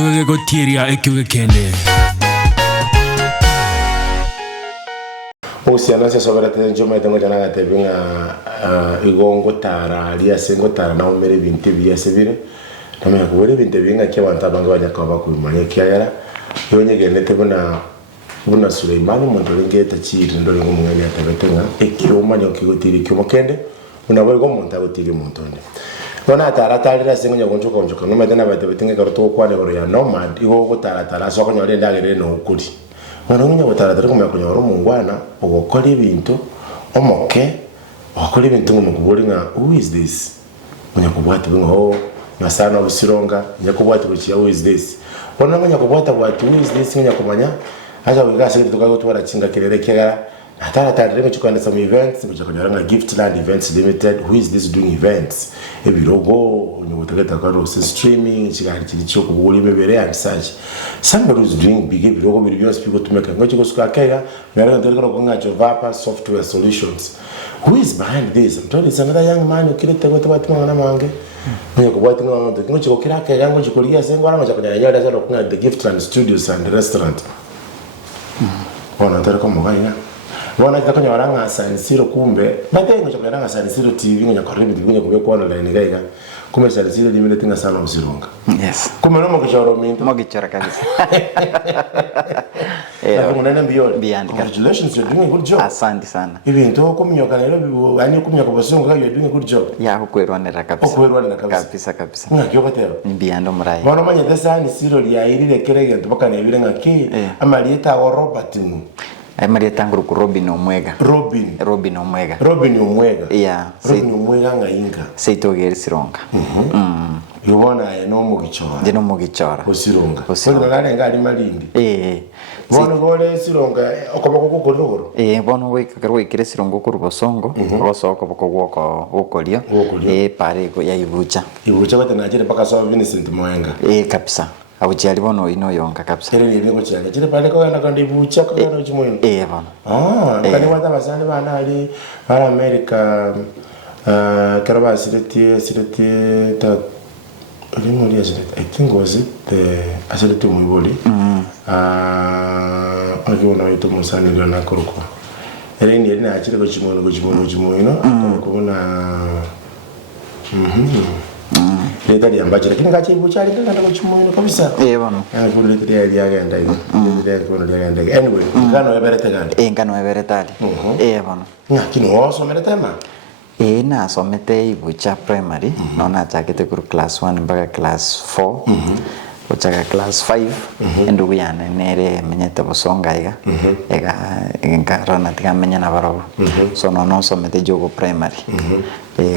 Ekioge go tiria Ekioge kende. Usiana se sobera te njoma itengo jana gate binga igongo tara lia sengo tara na umere 20 bia sevire na me kubere 20 binga kia wanta banga waja kwa baku manya kia yara yonye genete buna Suleimani montolinge tachiri ndoli ngumunganya tabetenga ekioma nyoki gotiri kyomo kende una boy gomonta gotiri montonde bona tara tara sengo nyagonjoka no metena batebetenga karuto kwane boro ya nomad igo tara soko nyole ndagere no kuri wana ngunya gutaratara kumya kunyoro mungwana ogokora ibintu omoke okora ibintu ngumukuburinga who is this ngunya kubwata bingo nasana obusironga ngunya kubwata kuchiya who is this wana ngunya kubwata bwatu who is this ngunya kumanya aja wigase tukago twara chinga kelele kega atara reme chukanda some events muchakonyara Giftland Events Limited who is this doing events ebirogo nyutaketa karo streaming chigari chilicho kubuli bebere and such somebody who's doing big ebirogo millions people to make ngochi kosuka kega mera ndero konga jovapa software solutions who is behind this. I'm telling you, it's another young man who killed the water mange ngochi kubwati ngochi kokira kega ngochi kulia sengo ama chakonyara yada zalo kunga the Giftland Studios and Restaurant wana ndero komogaina wana kitako waranga San Siro kumbe batengo chokaranga San Siro TV ngonya karibu ngonya kubekwa online gaiga kumbe San Siro limetinga sana usironga yes kumbe nomo kichoro minto mogichora kabisa unana beyond congratulations, you're doing a good job. Asante sana Even though kumnyoka Nairobi ani kumnyoka basonga you're doing a good job ya kukwerwanira kabisa kabisa ngakyo tero beyond omrai wana manya the San Siro liairire kerege ntubaka nebire ngaki amalieta wa Robert mu Marieta nguru Robin Omwega. Robin Omwega. Yeah. Robin Omwega ngainga. Seitogere Sironga. Yubona eno mugichora. Dino mugichora. Osironga. Ngale ngali malindi. Bono gole Sironga okoboko kukororo. Bono wekere Sironga kurubosongo. Osoko boko wokolio. Pare go ya ibucha. Ibucha bate najire paka so Vincent Mwenga. Kabisa. Awuchali bono ino yonga kabisa. Kere ni ngo cyane. Kire pale ko yana kandi bucha ko yana chimoyo. Bono. Kandi wata basane bana ali para America karaba sireti ta rimoli asireti. I think was it the asireti mwiboli. Akiona yito musani gana koroko. Ere ni ene achire ko chimoyo no. Ko na Leta ya mbachira kini kachi ibucha ali kanda ko chimoyo kabisa. Bono. Kuri leta ya liagenda ino. Leta ko liagenda. Anyway, ngano eberete gani? Ngano eberete ali. Bono. Kino oso meretema. Na somete ibucha primary, nona chakete kuru class 1 mpaka class 4. Kuchaka class 5 ndugu yana nere menyete bosonga ega rona tiga menya na baro so no somete jogo primary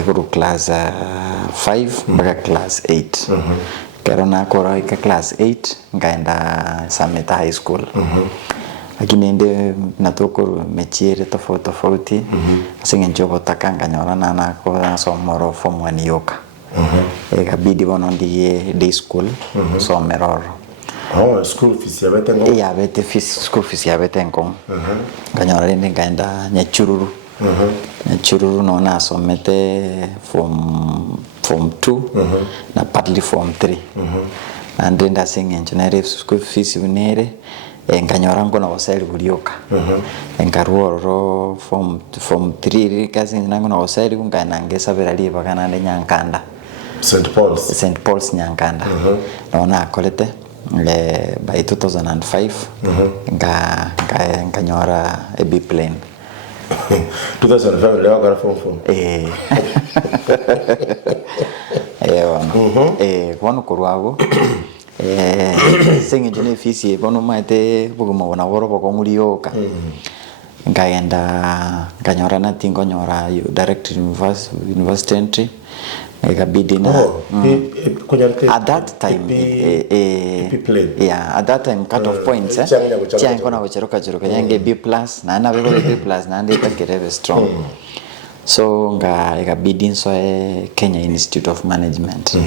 kuru class 5 mpaka class 8 karona kora ika class 8 ngaenda Sameta high school lakini ende natoko mechiere tofauti singe jobo takanga nyora na ko somoro form 1 yoka kabidi bono ndiye day school so meroro school fees ya betengo bete school fees ya betengo kanyora rende ngaenda nyachururu no na somete form 2 na partly form 3 and then da singe engineering school fees unere nganyora ngo na wasali bulioka enkaruoro form 3 kasi nango na wasali kungana ngesa berali bakana nyankanda St. Paul's Nyankanda. Naona kolete by 2005 nganyora a B plane. 2005 leo gara form 4. Kono kurwago singe jene fisi bono maite buguma wana woro boko ngulioka. Nganyora na tingo nyora direct university entry. Ekabidi na at that time at that time cut off points chango na wacheroka yange B+ na na bego B+ na ndi takirebe strong so ekabidi so Kenya Institute of Management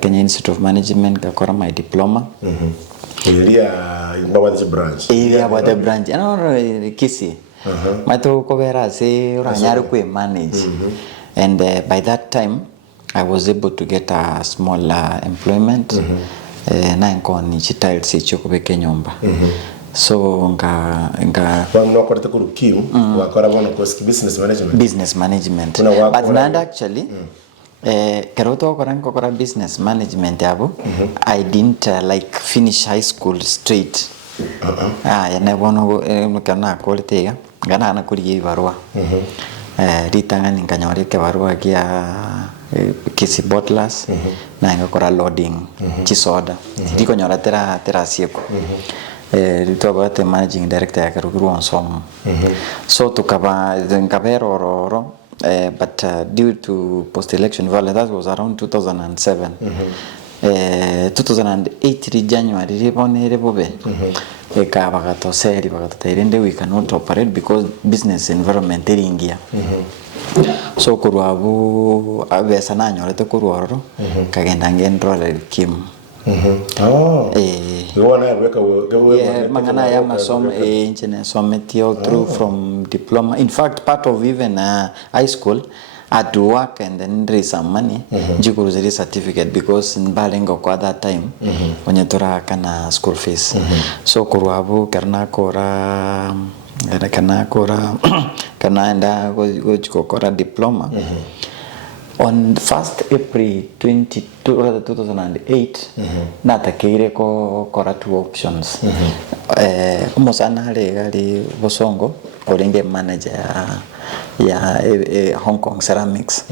Kenya Institute of Management gakora my diploma About the branch no kisi mato kobera se uranyari ku manage. And by that time, I was able to get a small employment na nkoni chitiles icho kubeke nyumba so nga no korte ku kim wakora bona ko business management but not actually karoto kora business management yabo I didn't like finish high school straight yana bono kana koltega ngana na kuri barua ritanga ninkanyore ke barua kia kisi bottlers na ngakora loading chisoda ndiko nyora tera sieko rito abate managing director ya karuguru onsom so tukaba nkabero roro but due to post election violence that was around 2007 2008 January ribonere bobe ekaba gatoseri bagatoterende we cannot operate because business environment eringia so kurwabu abesa nanyorete kurworo kagenda ngendrole kim mangana ya masomo engineer sometio through from diploma in fact part of even high school I had to work and then raise some money jikuru certificate because in balengo kwa that time when tora kana school fees so kurwabu karna kora kana enda go kora diploma on 1st April 2008 natakire ko kora two options umusana gali bosongo olenge manager ya Hong Kong ceramics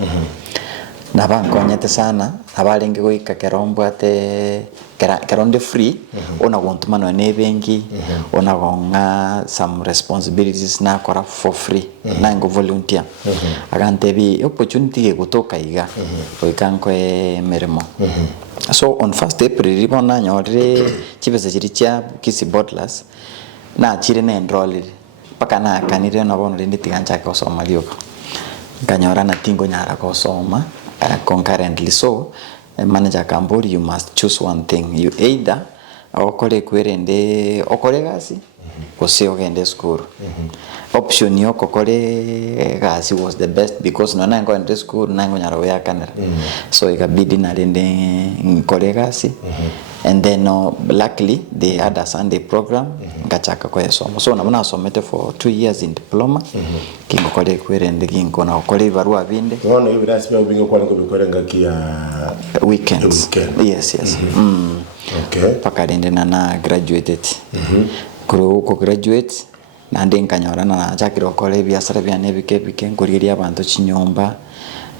na bankonyete sana abalenge goika kerombo ate keronde free ona gontumano ne bengi ona gonga some responsibilities na kora for free na ngo volunteer agante bi opportunity gutoka iga oikanko meremo so on 1st April ribona nyore chibese chiricha kisi bottlers na chire na enroll pakana kanire na bono rindi tigancha ko soma lioko kanyora na tingo nyara ko soma concurrently so manager kambori you must choose one thing you either okore kwerende okore gasi kose ogende school option yo kokore gasi was the best because no nango ende school nango nyara we akanera so ikabidi na rende kore gasi and then luckily they had a Sunday program ngachaka kwa somo so na mna somete for 2 years in diploma kingo kole kwerende kingo na kole barua binde no you rasmi ubingo kwa ngo bikorenga kia weekends yes okay pakarende na graduated ko graduate na ndenkanyora na chakiro kole biasara bya nebike ngoriria abantu chinyomba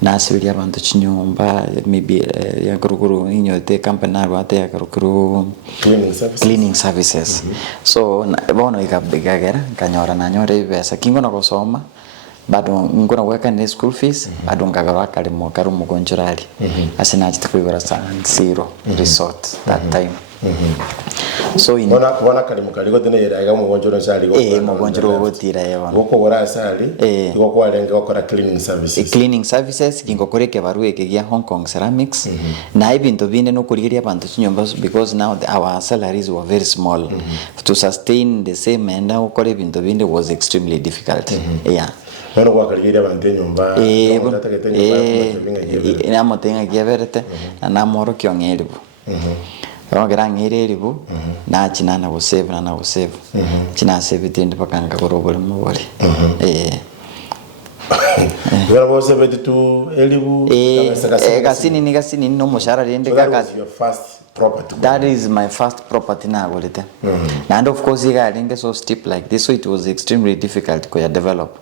nasibiria abantu chinyomba maybe ya kurukuru inyote company arwate ya kurukuru cleaning services so bono ikabigagera kanyora na nyore besa kingo na kusoma bado ngona weka ni school fees bado ngagara kalimo karumu gonjorali asina chitikuibara San Siro resort that time so in bona kalimo kaliko tene yera mu gonjoro sali mu gonjoro gotira yewa goko gora sali goko kwalenga gokora cleaning services kingo koreke barue kegia Hong Kong ceramics na ibinto binde no kurigiria bantu chinyomba because now our salaries were very small to sustain the same and now kore binto binde was extremely difficult Bueno kwa kaligiria bantu nyomba ina motenga giaverete na moro kyongeribu ngirangiriribu na china na save china save tindi pakanga korobole mubole Where was it to Elibu? Gasini no mushara rende kaka. Your first property. That is my first property na golete. And of course you got so steep like this, so it was extremely difficult to develop.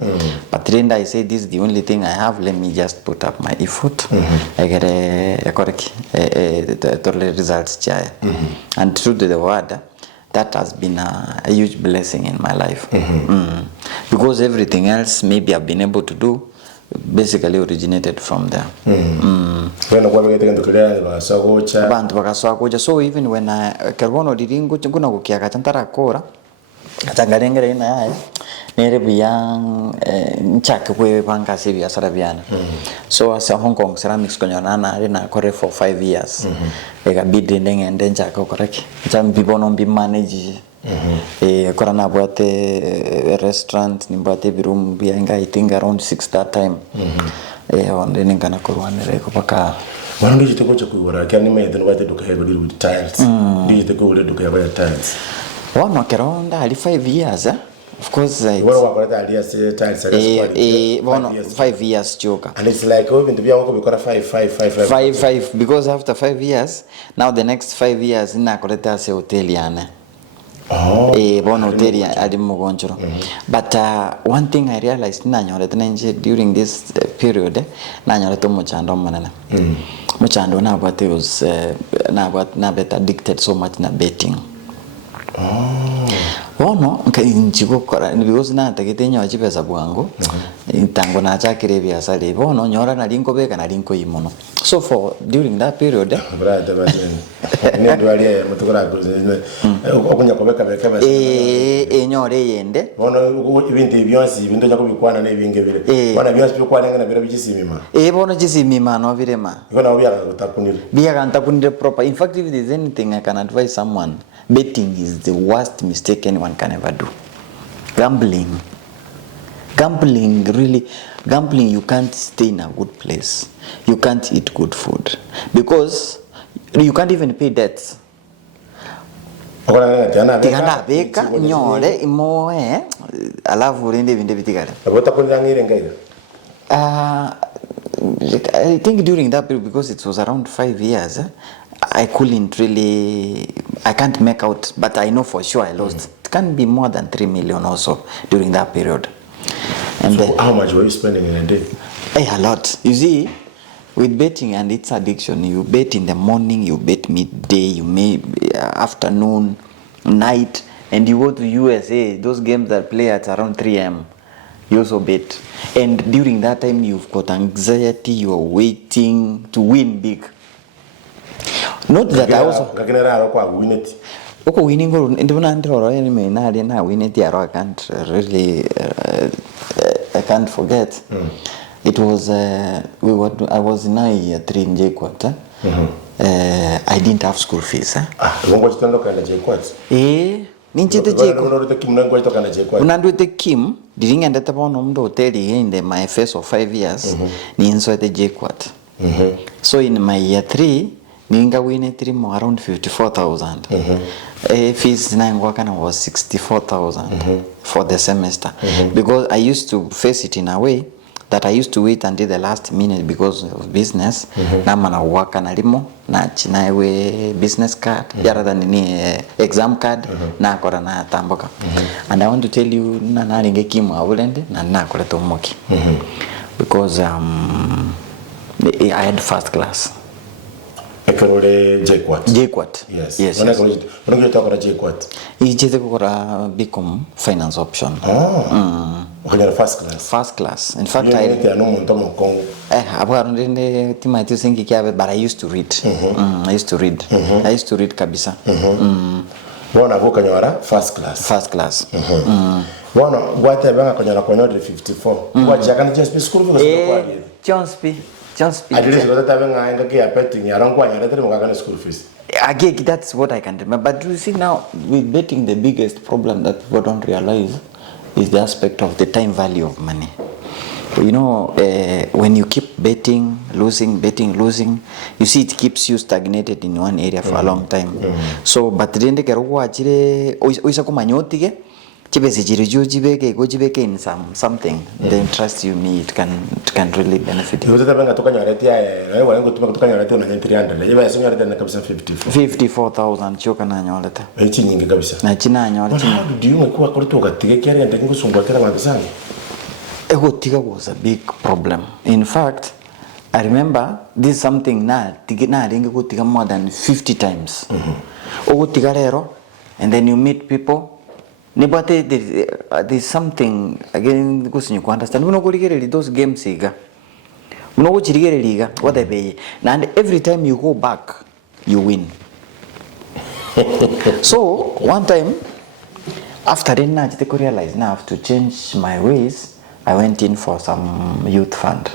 But then I say this is the only thing I have, let me just put up my effort. I get a correct results and true to the word, that has been a huge blessing in my life. Because everything else maybe I've been able to do basically originated from there. So even when I Carbono didn't go to Gunagukia Catantara Cora, Tangarengre in I nearly young Chak Way Banca Sivia Sarabiana. So as a Hong Kong ceramics Conyanana in a correct for 5 years. They got bidding and then Jaco correct. Some people don't be managed. Korana bwate restaurant nimbate birum bianga I think around 6 that time. On the Ningana Kurwanere Kopaka. Wangi chitoko chakura kya nime yedno wate duka hego deal with tiles. Ndi chitoko ule duka hego tiles. One around ali 5 years of course like one wakorata ali as tiles one 5 years choka. And it's like even to be able to 5 because after 5 years now the next 5 years ina koleta se hotel yane. One hotel adi mugonjoro. But one thing I realized during this period nanyore to muchando manana. Muchando na but was na bet addicted so much na betting. Wono nchiko kora because na takite nyochi pesa bwangu tango na chakire biasale wono nyora na linko beka na linko imono. So for during that period brother ndio ali mtukora okunya kobeka beka basa nyore yende wono ibintu byonsi ibintu jako bikwana na ibinge bire wana byonsi bikwana ngana bire bichisimima bono chisimima no birema ikona obya kutakunira biya kantakunira proper. In fact, if there's anything I can advise someone, betting is the worst mistake anyone can ever do. Gambling, really, you can't stay in a good place. You can't eat good food because you can't even pay debts. Tikanda beka nyore imoe alafu rende vinde vitigara. I think during that period, because it was around 5 years, I can't make out, but I know for sure I lost. It can't be more than 3 million or so during that period. And so how much were you spending in a day? A lot. You see, with betting and its addiction, you bet in the morning, you bet midday, you may afternoon, night, and you go to USA, those games that play at around 3 a.m. You also bet. And during that time, you've got anxiety, you're waiting to win big. Not that I also... Okay, winning or na win it, I can't really... I can't forget. It was... I was in year 3 in JKUAT. I didn't have school fees. Ninchete jeko unanduete kim diringenda bono mdo hoteli in my first of 5 years ni insoete JKUAT. So in my year 3 ninga win 3 more around 54,000. Fees nangwakana was 64,000 for the semester because I used to face it in a way that I used to wait until the last minute because of business. Namana waka na limo na chinawe business card yara than ni exam card na kora na tamboka. And I want to tell you na naringe kimu awulende na kora tomoki because I had first class. Ekorole JKUAT. Yes. When you talk about JKUAT, ichete kora become finance option. First class. In fact, I used to read. I used to read kabisa. Wana vuka nyora first class. Wana gwate banga konyora 54. Wacha kana just school because kwa Just at least got having a betting school fees. Again, that's what I can remember. But you see now, with betting, the biggest problem that people don't realize is the aspect of the time value of money. You know, when you keep betting, losing, you see it keeps you stagnated in one area for a long time. So, but then the in something, the interest you meet can really benefit you. 54,000 choka na nyoleta. Na china nyoleta. Ego was a big problem. In fact, I remember this is something na tiga more than 50 times. And then you meet people. There's something again because you understand. We no go those games iga. We no go liga. What they pay. And every time you go back, you win. So one time, after then, I realized now I have to change my ways. I went in for some youth fund.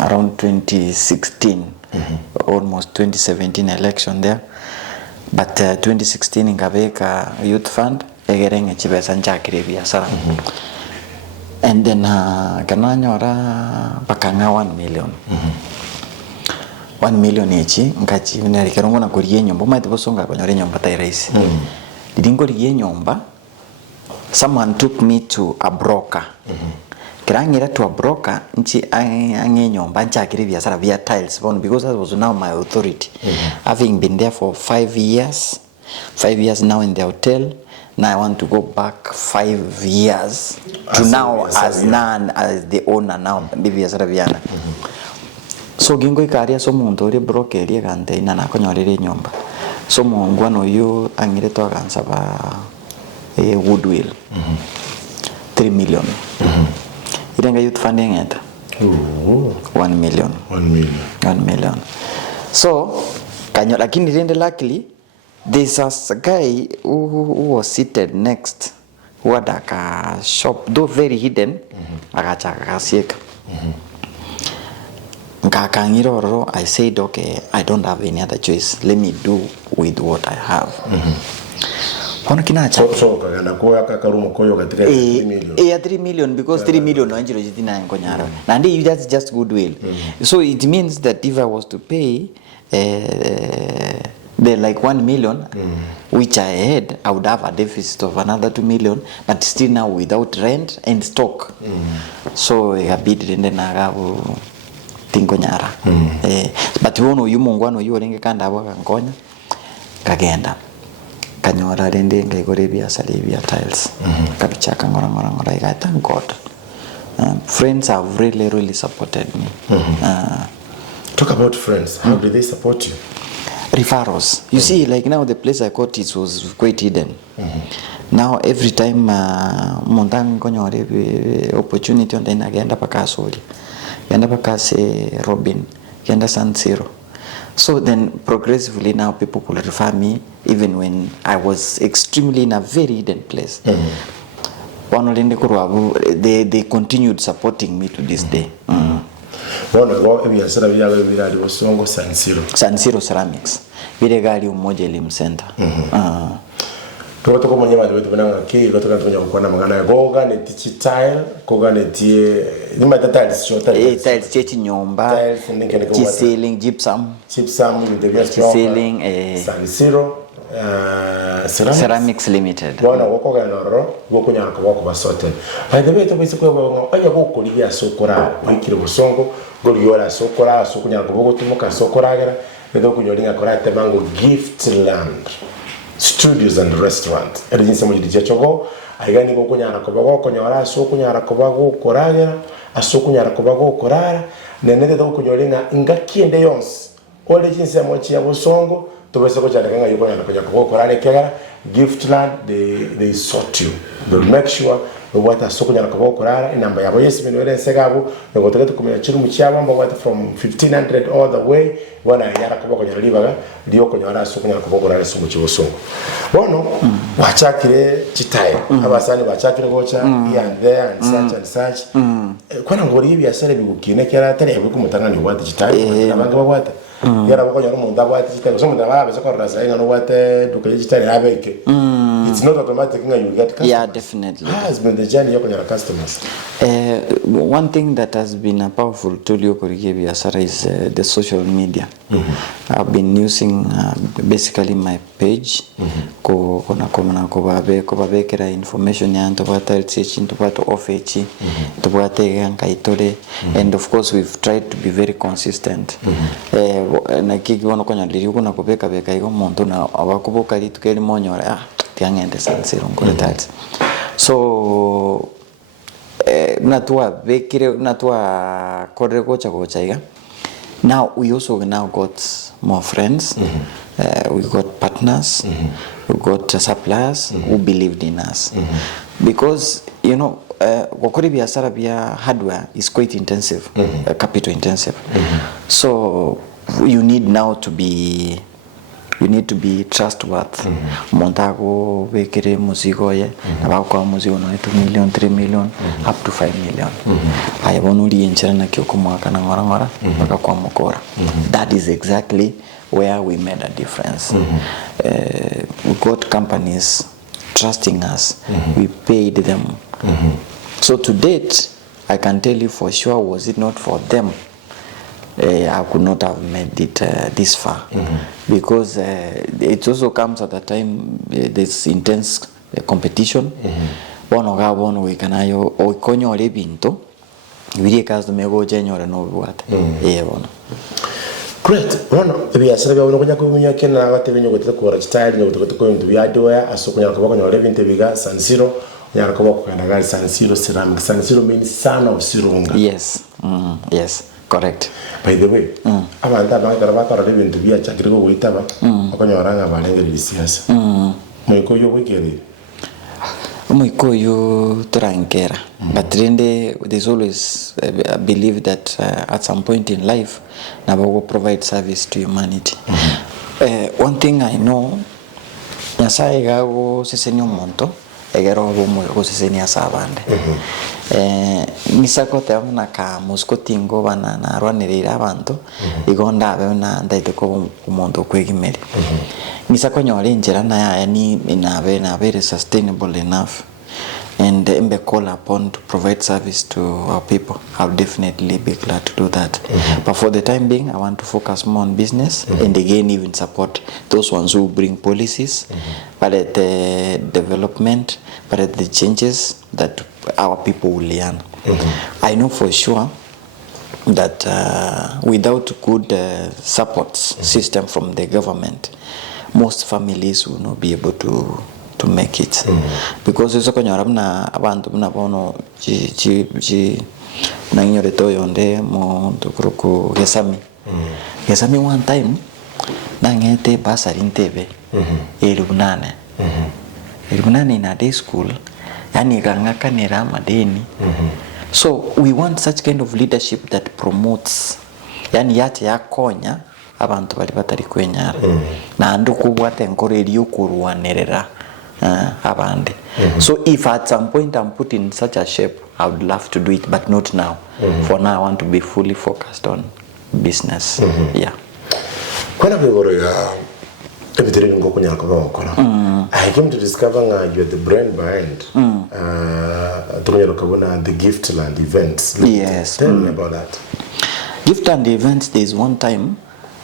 Around 2016, almost 2017 election there. But 2016 in Gabeka Youth Fund, and And then kana nyora pakanga 1 million. 1 million echi ngachi nari kerongo na kuriye nyomba maite bosonga konyore nyomba tairaisi. Didingo riye nyomba. Someone took me to a broker. Kirangira to a broker nchi ange nyomba nchakiri biashara via tiles because that was now my authority. Having been there for 5 years. 5 years now in the hotel. Now I want to go back 5 years to now as the owner now. So gingo ikaria so muntu uri broker iri gante ina nakonyorere nyomba. So mungwano yu angire to agansaba goodwill. 3 million. Irenga youth funding eta. 1 million. 1 million. 1 million. So kanyo lakini rende luckily there's a guy who was seated next who had a shop, though very hidden. I said, okay, I don't have any other choice. Let me do with what I have. So kagana koya kakarumo koyo katika 3 million. 3 million because 3 million no anjiro jitina nkonyara. And that's just goodwill. So it means that if I was to pay the like 1 million, which I had, I would have a deficit of another 2 million, but still now without rent and stock. So I bid in the nagabu tinkonyara. But you know, you mungwano you renge kanda waka nkonya kagenda kanyora rende ngaigorebia salibia tiles kabichaka ngora I thank God. Friends have really supported me. Talk about friends. How did they support you? Referrals. You see, like now the place I got it was quite hidden. Now every time montang konyore opportunity on then agenda pakasoli. Agenda pakase Robin, agenda San Siro. So then progressively now people could refer me even when I was extremely in a very hidden place. They continued supporting me to this day. San Siro. San Siro ceramics. Vile gari umoja elimu center. Tuko mwenye watu wetu bananga ke kutoka tunyo kwa na mangana goga ne tile koga ne tie ni tiles shota tiles chechi nyomba ceiling gypsum with the best ceiling San Siro ceramics limited wana wokoga noro wokunya ko basote by the way to bise ko anya ko liya sokora wikire busongo goliora sokora sokunya ko bogotumuka sokoragera bedo kunyolinga korate bango Giftland Studios and Restaurant. Jinsi moja dichachogo aigani ko kunyara ko bago konyora so kunyara ko bago koragera aso kunyara ko bago korara nenete do kunyolinga ingakiende yons ole jinsi mochi ya busongo tubese ko cyandika yuko nyara ko korara kegara Giftland they sort you. They'll make sure what a so kunyara ko korara inamba yabo yes binwere segabo ngo tokete kumenya chiru mucyaba mbo what from 1500 all the way wana yara ko konyara libaga dio konyara so kunyara ko korara so mucyibusongo bono wachakire chitaye abasani bachakire gocha here and there and such kwana ngori ibi asere bigukine kera tare bikumutanga ni wati chitaye abanga bagwata yara bakonyara umuntu agwata chitaye so umuntu ababe so korasa ingano wate dukaye chitaye abeke. It's not automatic you get customers. Yeah, definitely. Has been the journey of your customers. One thing that has been a powerful tool is the social media. I've been using basically my page. Kobabekera information ya ntobata LCH ntobata OFH ntobata yankaitore, and of course we've tried to be very consistent. Na kiki wono konya liriuko na kubeka beka iko muntu na abakuboka litukeli monyora tiangende San Siro ngore tiles. So natua bekire natua korre gocha iga. Now we also now got more friends. We got partners. We got suppliers who believed in us. Because you know wakori biashara bia hardware is quite intensive, capital intensive. So you need now to be trustworthy. Montago bekere musigo ye abakwa musigo no 2 million 3 million up to 5 million. Ayabonuli enchera na kyoko mwaka na ngora baka kwa mukora. That is exactly where we made a difference. We got companies trusting us. We paid them So to date, I can tell you for sure, was it not for them, I could not have made it this far. Because it also comes at a time there's intense competition. Bono ga bono wikanayo oikonyo ole binto ibiri kazo mego jenyore no bwate bono. Great. Bono ebyasira bya kunya kumenya kena batebenyo gutete ko style nyo gutete ko bintu byadoya asokunya ko bakonyore bintu biga San Siro nyara ko bakwana ga San Siro ceramic. San Siro means son of Sironga. Yes. Yes. Correct. By the way, abantu abangara bakora bintu bya chakiri ko witaba bakonyora nga balengere siasa. Mwiko yo wikere. Muikoyo trankera. But rende, there's always a belief that at some point in life, Nabago provide service to humanity. One thing I know, Nyasaye gago seseni monto, egero go seseni asabande. Nisakote amuna ka muskotingo bana na rwanerera abantu, igonda abe na ndaite ko umonto kwegimeri. Nisakonyore njera na yani na very sustainable enough, and be call upon to provide service to our people. I'll definitely be glad to do that. But for the time being, I want to focus more on business and again even support those ones who bring policies, but at the development, but at the changes that our people will learn. I know for sure that without good support system from the government, most families will not be able to make it. Because it's konyora na abantu na bono ji na nyore to yonde mo tukruku gesami. Gesami one time na ngete basari ntebe elubunane. Elubunane in a day school yani ganga kanera madeni. So we want such kind of leadership that promotes yani yate yakonya abantu bali batari kwenyara na nduku bwate enkoreri yokurwanerera abandi. So if at some point I'm put in such a shape, I would love to do it, but not now. For now I want to be fully focused on business. Yeah. When I came to discover you're the brand behind the Giftland events. Yes. Tell me about that. Giftland events, there's one time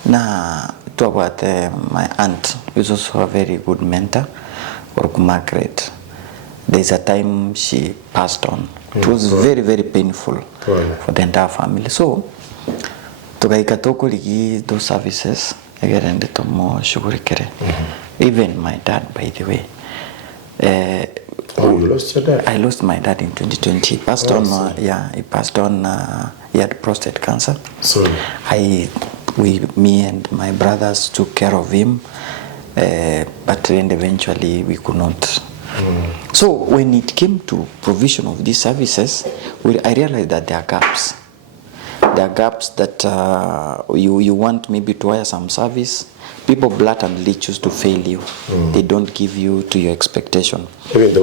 na talk about my aunt, who's also a very good mentor, or Margaret. There's a time she passed on. It was very, very painful for the entire family. So, tukaikatoko ligi those services, agerende tomo shugurikere. Even my dad, by the way. You lost your dad? I lost my dad in 2020. He passed on. He passed on. He had prostate cancer. Sorry. Me and my brothers took care of him, but then eventually we could not. So when it came to provision of these services, I realized that there are gaps. There are gaps that you want maybe to hire some service. People blatantly choose to fail you. They don't give you to your expectation. Totally,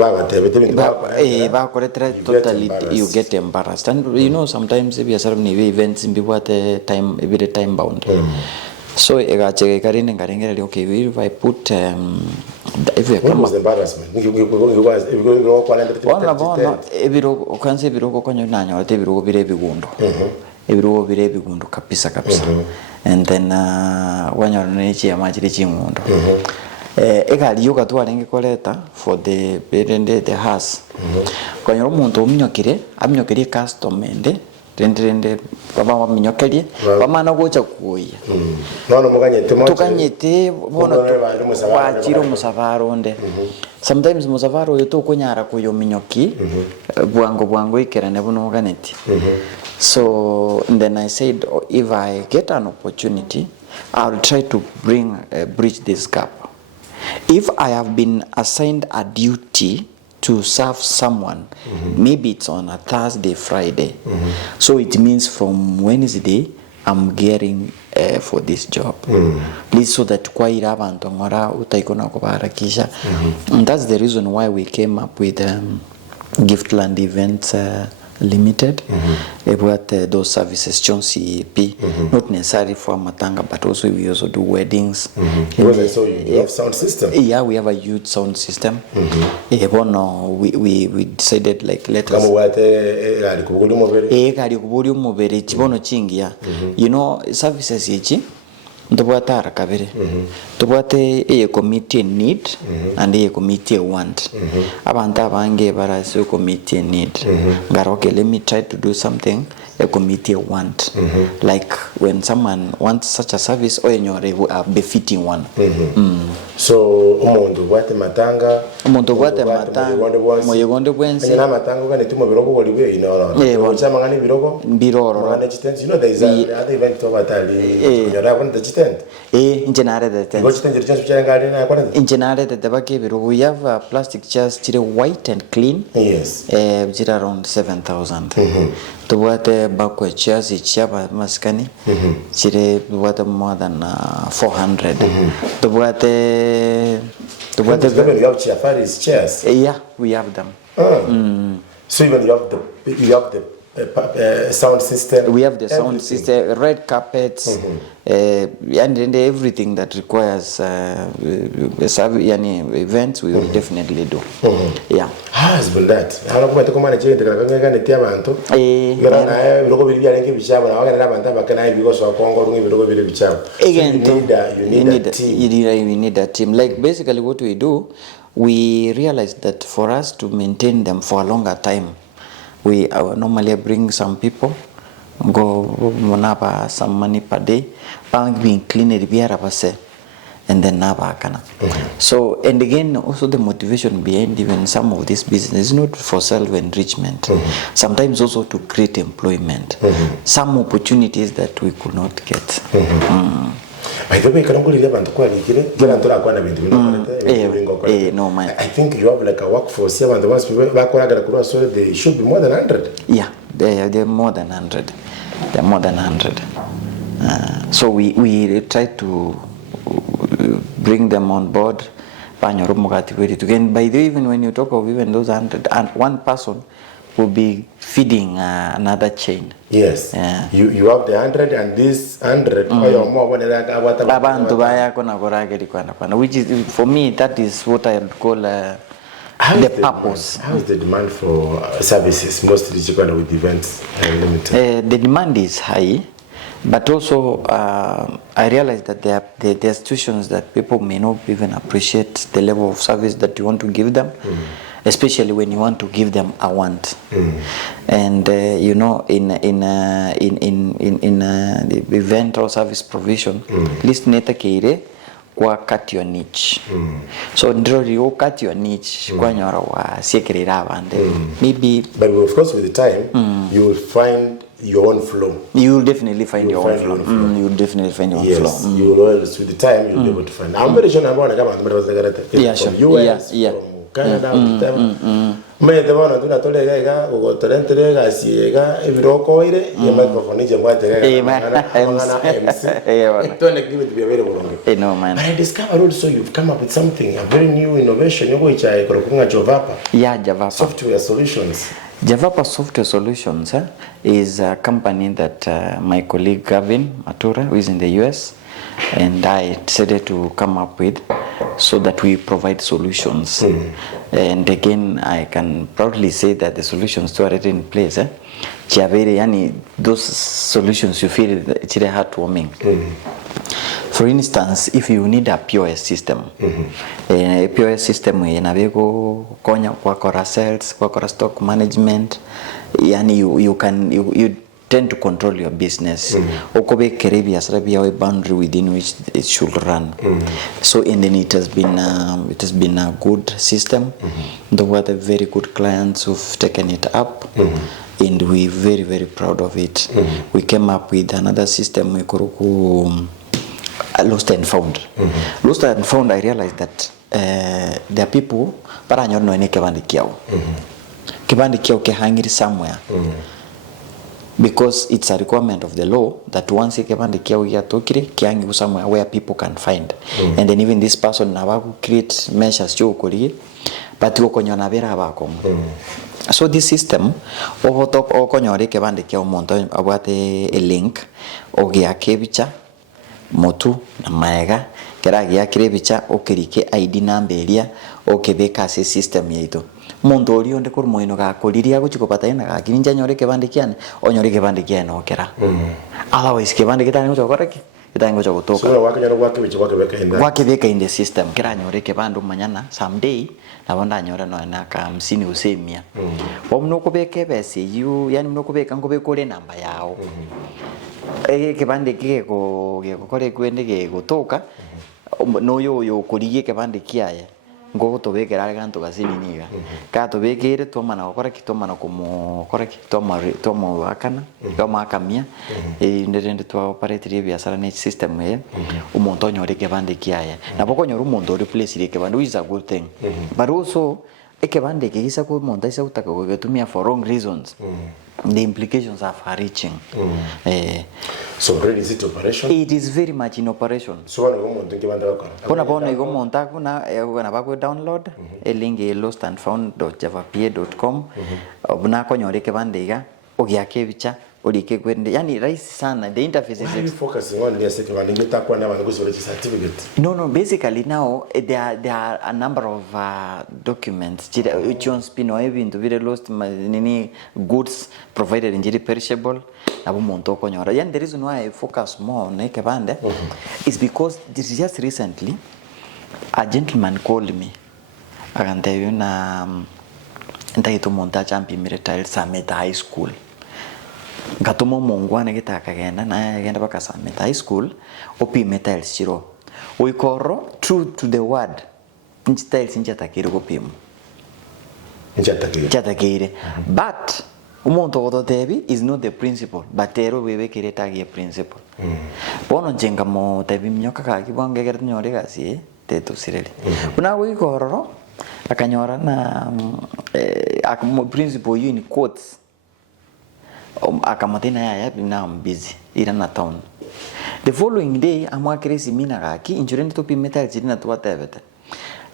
you get embarrassed. And you know, sometimes if you have events in time, every time bound. So okay, if I put if you come up embarrassment. And then wanyo nechi amachiri chingondo ekali yoka tu alenge koleta for the hearse kwanyo umuntu aminyokire custom ende rende baba waminyokerie bamana gocha kuoya nono muganyete bono wachiro musavaro nde sometimes musavaro yoto kunyara kuyo minyoki bwango ikerane bono muganeti. So then I said, if I get an opportunity, I'll try to bridge this gap. If I have been assigned a duty to serve someone, maybe it's on a Thursday, Friday. So it means from Wednesday, I'm gearing for this job. Please, so that and that's the reason why we came up with Giftland events. Limited. About those services, Chonsi P. Not necessarily for matanga, but also we also do weddings. So you have sound system. Yeah, we have a huge sound system. We decided like let us. You know, services ichi ndobwata arakabere tobwate eye committee need and eye committee want abantu abange barase committee need ngaroke let me try to do something a committee want like when someone wants such a service or nyore a befitting one. So umuntu bwate matanga moyegonde bwensi na matanga kane timo biroko goliwe inoro chamangani biroko ngane chitenzi you know there is other event to batali yara kon the chitent engineer the tent go chitent just changa na kon engineer the bake biroko we have plastic chairs chire white and clean. Yes chire around 7,000 tubwate bakwe chairs ichaba maskani chire tubwate more than 400 tubwate you have chairs. Yeah, we have them. So even you have the sound system. We have the sound system, red carpets, and everything that requires events. We will definitely do. Yeah. Has been that. How long to manage it? Tiamanto. You need a team. Like basically what we do, we realize that for us to maintain them for a longer time, we normally bring some people, go monaba some money per day, being clean it and then nabakana. So and again also the motivation behind even some of this business is not for self-enrichment. Sometimes also to create employment. Some opportunities that we could not get. By the way, no man. I think you have like a workforce here, and the ones so they should be more than 100. Yeah, they're more than 100. They're more than 100. So we try to bring them on board. By the way, even when you talk of even those 100, and one person will be feeding another chain. Yes. You have the 100 and this 100 which is for me that is what I would call the purpose. How is the demand for services mostly with events limited? The demand is high, but also I realize that there are institutions that people may not even appreciate the level of service that you want to give them. Especially when you want to give them a want, and you know, in the event or service provision, list neta keire kwa cut your niche. So ndro you cut your niche kwa nyora wa sekerera bande. Maybe, but of course with the time you will find your own flow. You will definitely find your own flow. You will definitely find your own flow. You will always with the time you'll be able to find. I'm very sure I'm going to come out. Yeah, sure. US, yeah. Canada, me te bona tuna tolega ega go torrente ga siega e biroko ire e microphone je mwatega no man. But I discovered also you've come up with something, a very new innovation which I korokunga Javapa. Yeah, Javapa software solutions. Javapa Software Solutions is a company that my colleague Gavin MOTURI, who is in the US, and I decided to come up with, so that we provide solutions. And again, I can proudly say that the solutions are already in place. Those solutions you feel it's really heartwarming. For instance, if you need a POS system, a POS system inabego konya kwa sales, kwa stock management, you tend to control your business. Okobe kerebi asrabi a boundary within which it should run. So and then it has been a good system. There were the very good clients who've taken it up. And we're very, very proud of it. We came up with another system we call Lost and Found. Lost and Found, I realized that there are people para nyor no ene kebandi kiao. Kebandi kiao ke hangiri somewhere. Because it's a requirement of the law that once you kebandi kiao ya tokire kiangi somewhere where people can find. And then even this person na create measures cho ukuri but woko nyona vera abako. So this system okonyore kebande kia omonto abwate a link ogia kebicha motu na maega keragia kirebicha okirike ID number eria okebeka se system yaito mondo ori onde kor moino ga koriria guchiko patayina ga kininja nyore kebande kiane onyore kebande kiane okera otherwise kebande kitane guchokoreki kitango chogotoka so wakanyoro wakebeka in the system kiranyore kebande manyana someday nabonda nyora no na ka 50 usemia omno kubeke bese you yani mno kubeka ngobeka ole namba yao kebande kiko kore kwende gutoka no yo kuriye kebande kiaye ngo tobekera ganto gasini niga ka tobekere tomana gukora kitomana kumo tomo akana toma akamia ndende twa operate biashara ne system umuntu onyore kebande kiaye naboko nyoro umuntu ori place ire kebande is a good thing but also ekebande kigisa ko umuntu isa utaka kugetumia for wrong reasons the implications are far reaching so really is it operation it is very much in operation so wale umuntu kibande bakora kuna bona igo monta kuna bako download a link lostandfound.javapie.com obuna konyore kebande iga ogiake bicha olike kwende yani rahisi sana the interface is focusing on the second one ngitakwa na bantu kusubira certificate no basically now there are a number of documents which on spin or ebintu bire lost nini goods provided in perishable abo monto konyora yani the reason why I focus more on ekebande is because just recently a gentleman called me akanteyo na ndaito monta champi military summit high school ngatomo mongwane gitaka genda na genda baka summit high school opime San Siro oikoro true to the word tiles njatakire gopimo njatakire but umuntu gototebi is not the principle but ero webekire tagie principle bono njenga mo tebi mnyoka ka kibonge gertu nyore gasi teto sireli una oikoro akanyora na principle you in quotes akamatena ya now I'm busy ira na town the following day amwa kresi mina gaki insurance to pimeta zina to whatever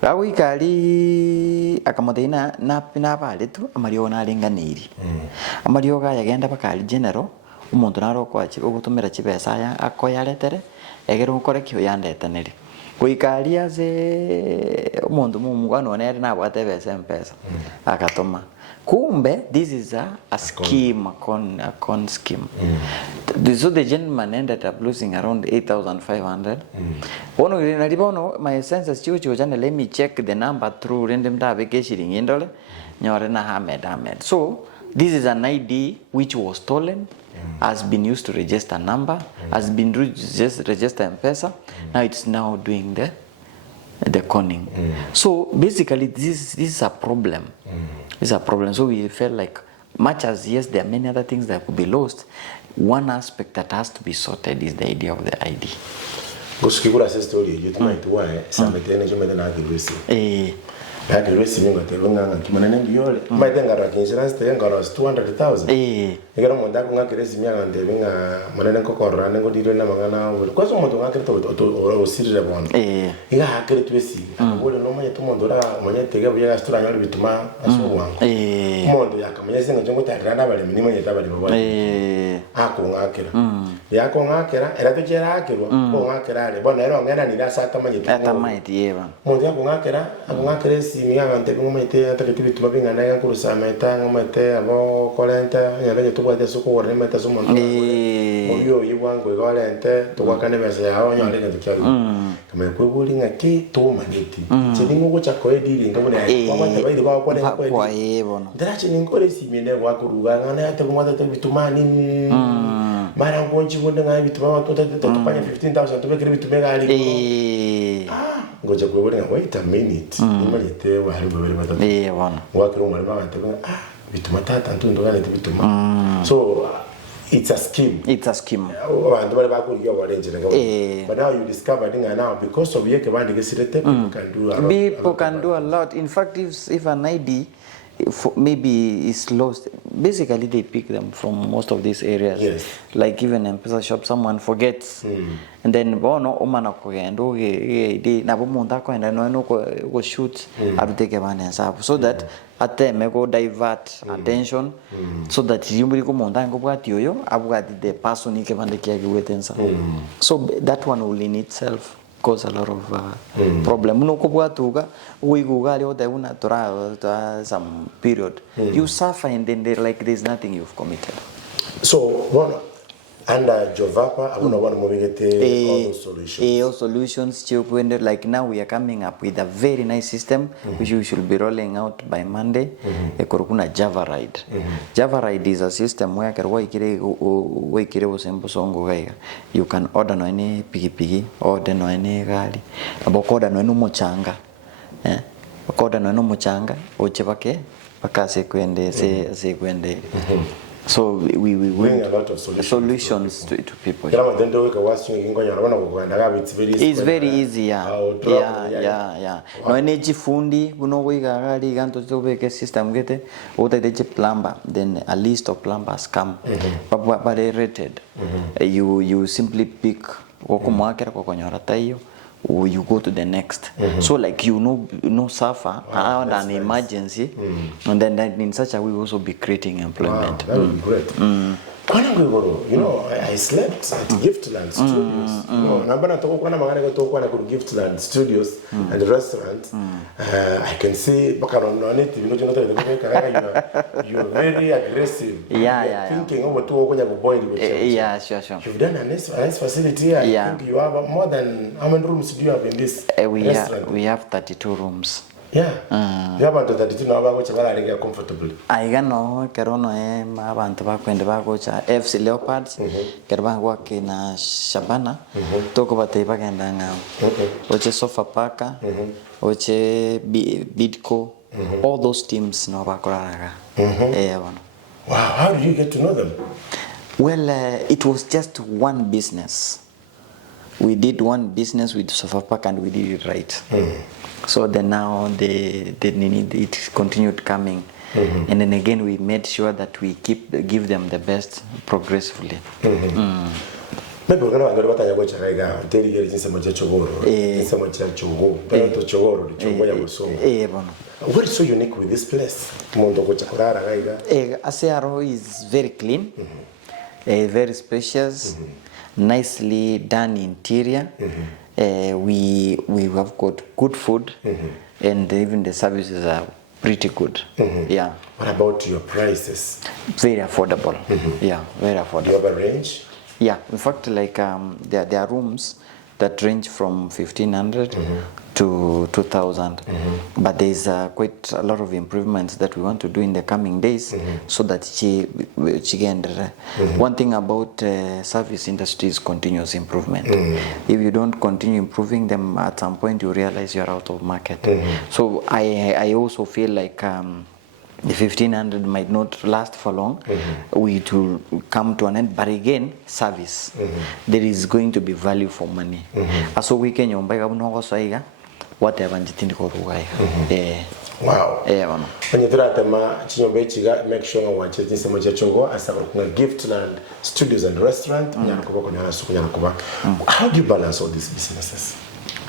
rawo ikali akamatena na bale tu amario na lenganiri amario ga yagenda bakali general umuntu naro kwachi ugutumira chibesa ya akoya letere egero ukore kyo yandetaneri kuikali aze umuntu mumugano nere na whatever mpesa akatoma kumbe this is a scheme a con scheme so the gentleman ended up losing around 8,500 ono nalibono my census chicho jana let me check the number through random database shiring indole nyore na Ahmed so this is an ID which was stolen has been used to register number has been register M-Pesa now it's now doing the conning so basically this is a problem it's a problem so we felt like much as yes there are many other things that could be lost one aspect that has to be sorted is the idea of the ID gusikigura story you might why sametene jumene na agirisi Hadi resi mingo telunga kimana nengi yole maitenga ra insurance tenga ra 200,000 igero monda kunga kiresi mianga ndevinga manene kokora nengo dilo na mangana kwa so mondo ngakire to osirire bona iga hakire twesi wole no manye to mondo ra manye tege buya stura nyole bituma aso wangu mondo yakamanye senga jongo tarana bale minimo nyeta bale baba ako ngakira yako ngakira era to jera akirwa ko ngakira ale bona ero ngena ni da sata manye to atamaiti yeba mondo yako ngakira mianga ntebe ngomete atakiti bituma bingana ya kurusa meta ngomete abo kolenta nyale to bwate suko wore meta sumo oyo yiwango igolente to kwakane bese yaho nyale ngikya kama kwebuli ngaki to maniti chilingo gocha ko ediri ngabone kwabate baidi ba kwa ne kwa yebono ndache ningore simene wakuruga ngana ate kumata to bituma nini mara ngonchi bonde ngai bituma watoto topanya 15,000 tubekere bituma gali ngoja kwebuli wait a minute nimalite wari bebere batatu bona wakiro umwe bagante bituma tata ntundo gane bituma so it's a scheme abantu bali bakuriya walenjera ngabo but now you discovered now because of yeke bandi gesirete people can do a lot in fact if an ID maybe it's lost. Basically, they pick them from most of these areas. Yes. Like even in pizza shop, someone forgets, and then umana kugendo they na bumunda ko and no go shoot abiteke banensa so that ateme go divert attention so that yumuri ko monda ngo bwati yoyo abwati the person ike bandeke agwetensa. So that one will in itself cause a lot of problem. No kubwatuga uiguga leo una tora some period you suffer and then there's nothing you've committed. So under Jovapa, I want to move all those solutions. All solutions, like now we are coming up with a very nice system which we should be rolling out by Monday. Korukuna Java Ride. Java Ride is a system where you can order no any pigi, order no any gali, abokoda no mochanga, okoda no mochanga, ochebake, bakase kwende se kwende. So we bring a lot of solutions to people. It's very easy, yeah. Yeah. No energy fundi, no way ganto to system get the plumber, then a list of plumbers come. But they rated. You simply pick or you go to the next. So like no suffer around an emergency, and then in such a way we also be creating employment. Wow, that would be great. You know, I slept at Giftland Studios. You know, Giftland Studios and Restaurant. I can see you're very aggressive. Yeah. Thinking over to yeah, sure. You've done a nice facility. I think you have more than how many rooms do you have in this restaurant? We have 32 rooms. Yeah. You have about 32 now, which are comfortable. I know Kerono abantu bakwende bagocha FC Leopards kerbango kina Shabana toko batei bagenda nga oche Sofa Paka oche Bidco all those teams no bakoraraga Wow, how did you get to know them? Well, it was just one business. We did one business with Sofa Park and we did it right. So then now it continued coming. And then again we made sure that we give them the best progressively. Maybe we're going to go to Chagaiga, dedicated in some of Chogoro, in some of Chogo, Chogoro, what is so unique with this place? Asero is very clean, very spacious, nicely done interior. We have got good food, and even the services are pretty good. Yeah. What about your prices? Very affordable. Yeah, very affordable. Do you have a range? Yeah, in fact, like there are rooms that range from 1,500 to 2,000. But there's quite a lot of improvements that we want to do in the coming days so that one thing about service industry is continuous improvement. If you don't continue improving them, at some point you realize you're out of market. So I also feel like the 1,500 might not last for long. It will come to an end. But again, service. There is going to be value for money. So we can whatever. Wow. When you make sure you watch it. Giftland Studios and Restaurant. How do you balance all these businesses?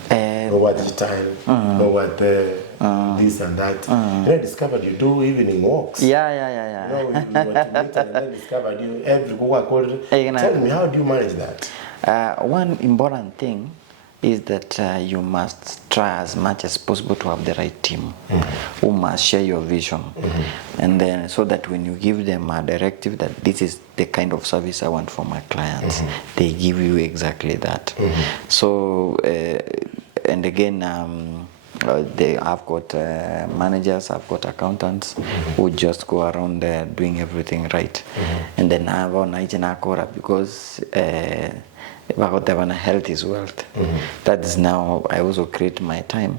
Know what time, know what this and that. And I discovered you do evening walks. Yeah. You know, we went to meet and I discovered you every Tell me, how do you manage that? One important thing is that you must try as much as possible to have the right team who must share your vision. And then so that when you give them a directive that this is the kind of service I want for my clients, they give you exactly that. So and again, I've got managers, I've got accountants who just go around doing everything right. And then I have on because health is wealth. That is now I also create my time.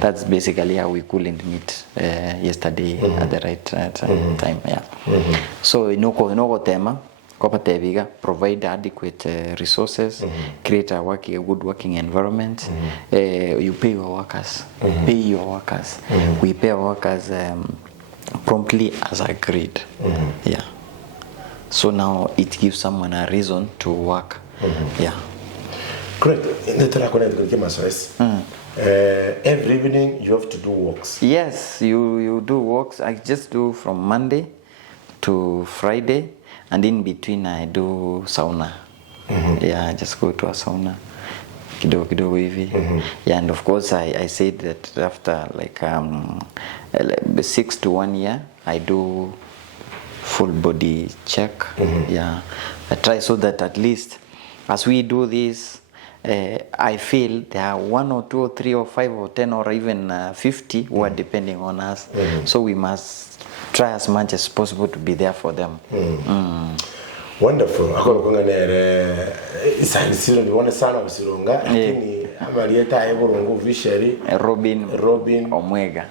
That's basically how we couldn't meet yesterday at the right time. Yeah. So inoko tema Kopateviga, provide adequate resources, create a good working environment. You pay your workers. Pay your workers. We pay our workers promptly as agreed. Yeah. So now it gives someone a reason to work. Yeah. Great. Every evening you have to do walks. Yes, you do walks. I just do from Monday to Friday, and in between I do sauna. Yeah, I just go to a sauna. Kidogo hivi. Yeah, and of course I said that after like 6 to 1 year I do full body check. Yeah, I try so that at least as we do this, I feel there are 1 or 2 or 3 or 5 or 10 or even 50 who are depending on us. So we must try as much as possible to be there for them. Wonderful. Ako kunganere San Siro ni wana sana Sironga, lakini amalieta ebolongo visheri Robin Omwega.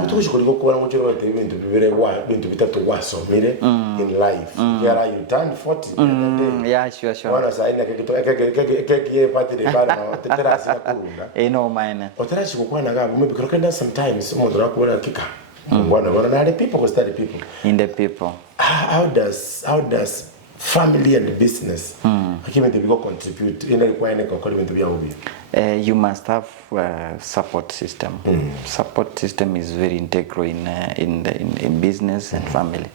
Kutukushikuliko kuona mucho wote ibintu bibere bintu bitatu wasomire in life. Yara you turn 40. Yeah, sure. Wana saina keke party de bana tetera sina kurunda. No mine. Otera shikukwana gabu maybe because sometimes umuntu rakubona kika. Wana the people go study people. In the people. How does family and business contribute in you must have a support system. Support system is very integral in business and family,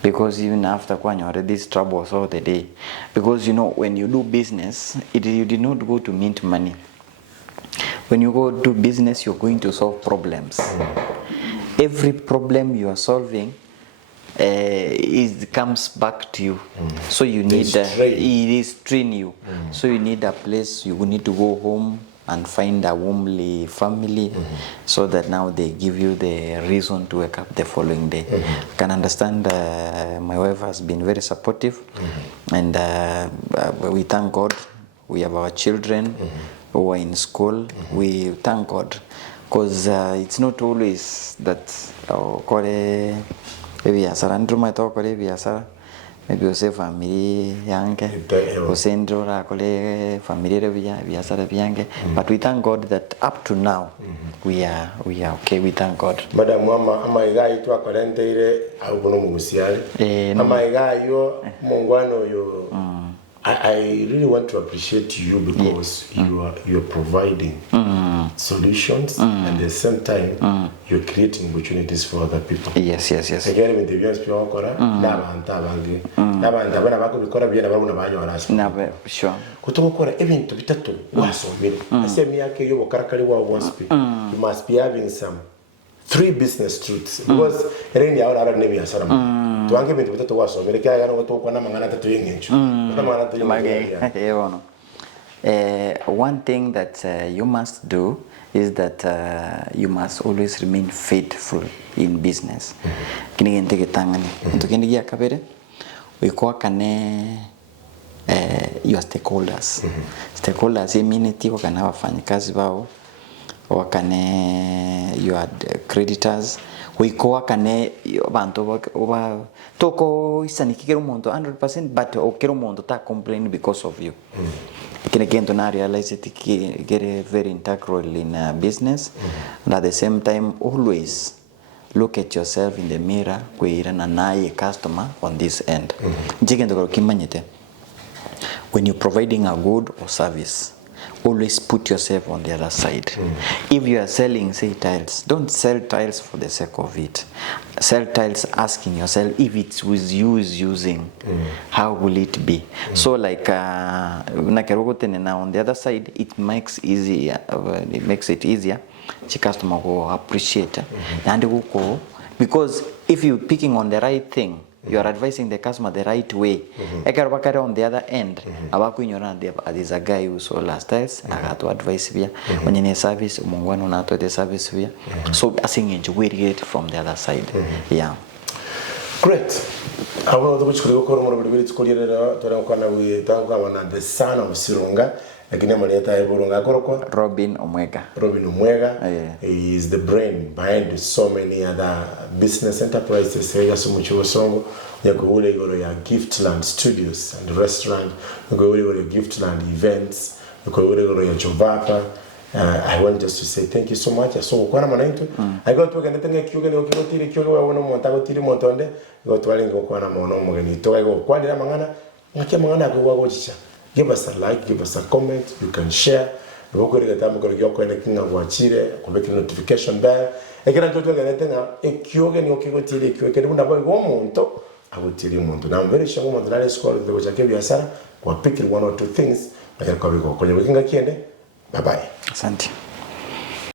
because even after already these troubles all the day, because you know when you do business you did not go to mint money. When you go do business you're going to solve problems. Every problem you are solving it comes back to you. So you need it is train you. So you need a place, you need to go home and find a homely family, so that now they give you the reason to wake up the following day. I can understand my wife has been very supportive, and we thank God. We have our children who are in school. We thank God, because it's not always that biashara ndruma tokore biashara maybe ose family yange osendora kole family biashara byange, but we thank God that up to now we are okay. We thank God. Madam mama amaiga itu akorenteire abuno mugusiale amaiga yo mongwano yo. I really want to appreciate you, because you are providing solutions, and at the same time you're creating opportunities for other people. Yes. Again, with the viewers, people okora n'abandi bako bikora byena baruna banyorasha. Sure. Kutokora ebintu bitatu wasomera. Ase miyake yo bokarakari wa wonspe. You must be having some 3 business truths, because ereni yaora ara nebi asara. Tuange bintu bitatu wasomera kya yana gutokwa na mangana tatu yengecho. One thing that you must do is that you must always remain faithful in business. Kinigente tangani. Tukindigia kabere wiko kane your stakeholders. Stakeholders immunity wakana wafanyikazi bao, wakane your creditors, wiko wakane bantu oba toko isanikikero umuntu 100%, but okero umuntu ta complain because of you. Again, to realize it get very integral in business, and at the same time always look at yourself in the mirror where a customer on this end. When you're providing a good or service, always put yourself on the other side. If you are selling, say, tiles, don't sell tiles for the sake of it. Sell tiles asking yourself if it's with you is using, how will it be? So like now on the other side, it makes it easier. The customer will appreciate and because if you're picking on the right thing, you are advising the customer the right way. On the other end, there's a guy who sold last tiles. I got to advise via when in a service, the service via. So I think we get from the other side. Yeah. Great. I want to go to the Son of Sironga. lakini amaleta ebolonga akorokwa Robin Omwega. Robin Omwega. He is the brain behind so many other business enterprises here sumucho songo yakule igoro ya Giftland Studios and Restaurant, yakule igoro ya Giftland Events, yakule igoro ya Jovapa. I want just to say thank you so much. So kwa na manento I got to get the Ekioge no kiro Ekioge wa wono montago tiri montonde go twale ngo kwa na mono mugeni to go kwa ndira mangana ngake mangana go wa gochicha. Give us a like, give us a comment, you can share. Go go get am go yoko ene kinga wachire ko make notification bell. Ekira to to get na Ekioge ni okigo tiri Ekioge ndunda boy go monto agutiri monto. Na I'm very sure mo ndala school de go chake biashara kwa pick one or two things. Lakini kwa bigo kwa kinga kiende. Bye bye. Asante.